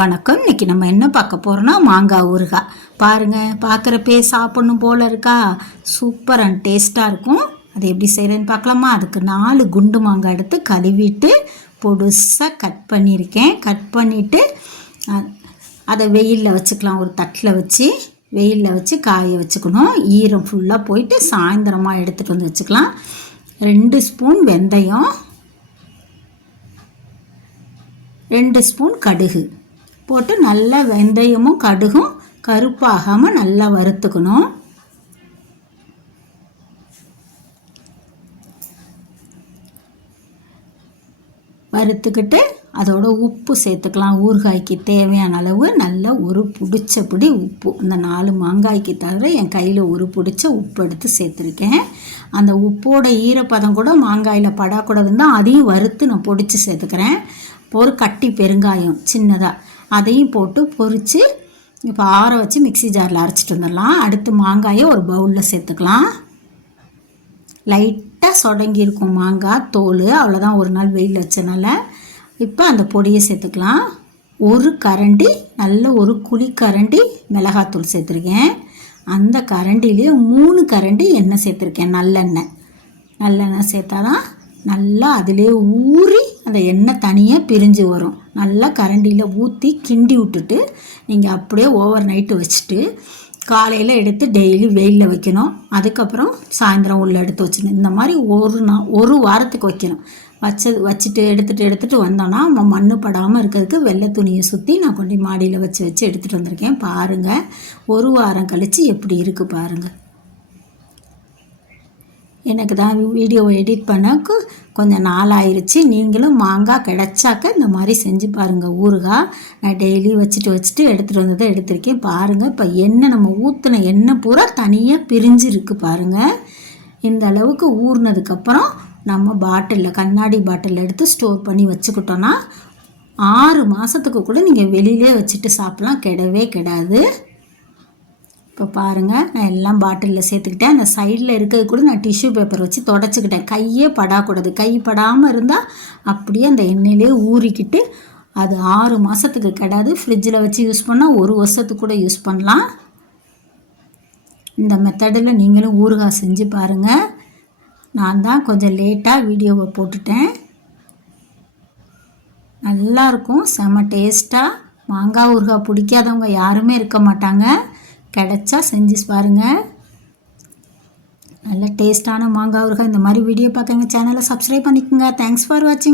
வணக்கம். இன்னைக்கு நம்ம என்ன பார்க்க போகிறோம்னா மாங்காய் ஊறுகாய். பாருங்கள், பார்க்குறப்பே சாப்பிட்ணும் போல் இருக்கா? சூப்பர் அண்ட் டேஸ்ட்டாக இருக்கும். அது எப்படி செய்கிறேன்னு பார்க்கலாமா? அதுக்கு 4 குண்டு மாங்காய் எடுத்து கழுவிட்டு பொடுசாக கட் பண்ணியிருக்கேன். கட் பண்ணிவிட்டு அதை வெயிலில் வச்சுக்கலாம். ஒரு தட்டில் வச்சு வெயிலில் வச்சு காய வச்சுக்கணும். ஈரம் ஃபுல்லாக போயிட்டு சாயந்தரமாக எடுத்துகிட்டு வந்து வச்சுக்கலாம். 2 ஸ்பூன் வெந்தயம், 2 ஸ்பூன் கடுகு போட்டு நல்லா வெந்தயமும் கடுகும் கருப்பாகாமல் நல்லா வறுத்துக்கணும். வறுத்துக்கிட்டு அதோட உப்பு சேர்த்துக்கலாம். ஊறுகாய்க்கு தேவையான அளவு நல்ல ஒரு பிடி உப்பு. இந்த 4 மாங்காய்க்கு தவிர என் கையில் ஒரு பிடிச்ச உப்பு எடுத்து சேர்த்துருக்கேன். அந்த உப்போட ஈரப்பதம் கூட மாங்காயில் படக்கூடாதுன்னு தான் அதையும் வறுத்து நான் பொடிச்சு சேர்த்துக்கிறேன். ஒரு கட்டி பெருங்காயம் சின்னதாக அதையும் போட்டு பொரித்து இப்போ ஆற வச்சு மிக்சி ஜாரில் அரைச்சிட்டு வந்துடலாம். அடுத்து மாங்காயை ஒரு பவுலில் சேர்த்துக்கலாம். லைட்டாக சொடங்கியிருக்கும் மாங்காய் தோல், அவ்வளோதான், ஒரு நாள் வெயிலில் வச்சனால. இப்போ அந்த பொடியை சேர்த்துக்கலாம். ஒரு கரண்டி, நல்ல ஒரு குழிக்கரண்டி மிளகாத்தூள் சேர்த்துருக்கேன். அந்த கரண்டிலே 3 கரண்டி எண்ணெய் சேர்த்துருக்கேன். நல்லெண்ணெய் சேர்த்தா தான் நல்லா அதிலே ஊறி அந்த எண்ணெய் தனியாக பிரிஞ்சு வரும். நல்லா கரண்டியில் ஊற்றி கிண்டி விட்டுட்டு நீங்கள் அப்படியே ஓவர் நைட்டு வச்சுட்டு காலையில் எடுத்து டெய்லி வெயிலில் வைக்கணும். அதுக்கப்புறம் சாயந்தரம் உள்ள எடுத்து வச்சிடணும். இந்த மாதிரி ஒரு வாரத்துக்கு வைக்கணும். வச்சுட்டு எடுத்துகிட்டு வந்தோன்னா நம்ம மண்ணு படாமல் இருக்கிறதுக்கு வெள்ளை துணியை சுற்றி நான் கொண்டு மாடியில் வச்சு எடுத்துகிட்டு வந்திருக்கேன். பாருங்கள், ஒரு வாரம் கழித்து எப்படி இருக்குது பாருங்கள். எனக்கு தான் வீடியோவை எடிட் பண்ணக்கு கொஞ்சம் நாள் ஆயிடுச்சு. நீங்களும் மாங்காய் கிடைச்சாக்க இந்த மாதிரி செஞ்சு பாருங்கள். ஊறுகாய் நான் டெய்லி வச்சுட்டு எடுத்துகிட்டு வந்ததை எடுத்திருக்கேன். பாருங்கள், இப்போ எண்ணெய் நம்ம ஊற்றின எண்ணெய் பூரா தனியாக பிரிஞ்சு இருக்குது பாருங்கள். இந்த அளவுக்கு ஊறினதுக்கப்புறம் நம்ம பாட்டிலில், கண்ணாடி பாட்டிலில் எடுத்து ஸ்டோர் பண்ணி வச்சுக்கிட்டோன்னா 6 மாதத்துக்கு கூட நீங்கள் வெளியிலே வச்சுட்டு சாப்பிட்லாம். கெடாது. இப்போ பாருங்கள், நான் எல்லாம் பாட்டிலில் சேர்த்துக்கிட்டேன். அந்த சைடில் இருக்கிறது கூட நான் டிஷ்யூ பேப்பர் வச்சு தொடச்சிக்கிட்டேன். கையே படாக்கூடாது. கை படாமல் இருந்தால் அப்படியே அந்த எண்ணெயிலே ஊறிக்கிட்டு அது 6 மாதத்துக்கு கெடாது. ஃப்ரிட்ஜில் வச்சு யூஸ் பண்ணால் 1 வருஷத்துக்கு கூட யூஸ் பண்ணலாம். இந்த மெத்தடில் நீங்களும் ஊறுகாய் செஞ்சு பாருங்கள். நான் தான் கொஞ்சம் லேட்டாக வீடியோவை போட்டுட்டேன். நல்லாயிருக்கும், செம்ம டேஸ்ட்டாக. மாங்காய் ஊறுகாய் பிடிக்காதவங்க யாருமே இருக்க மாட்டாங்க. கிடைச்சா செஞ்சு பாருங்கள். நல்ல டேஸ்ட்டான மாங்காய் ஊறுகாய். இந்த மாதிரி வீடியோ பார்க்க எங்கள் சேனலை சப்ஸ்கிரைப் பண்ணிக்கோங்க. தேங்க்ஸ் ஃபார் வாட்சிங்.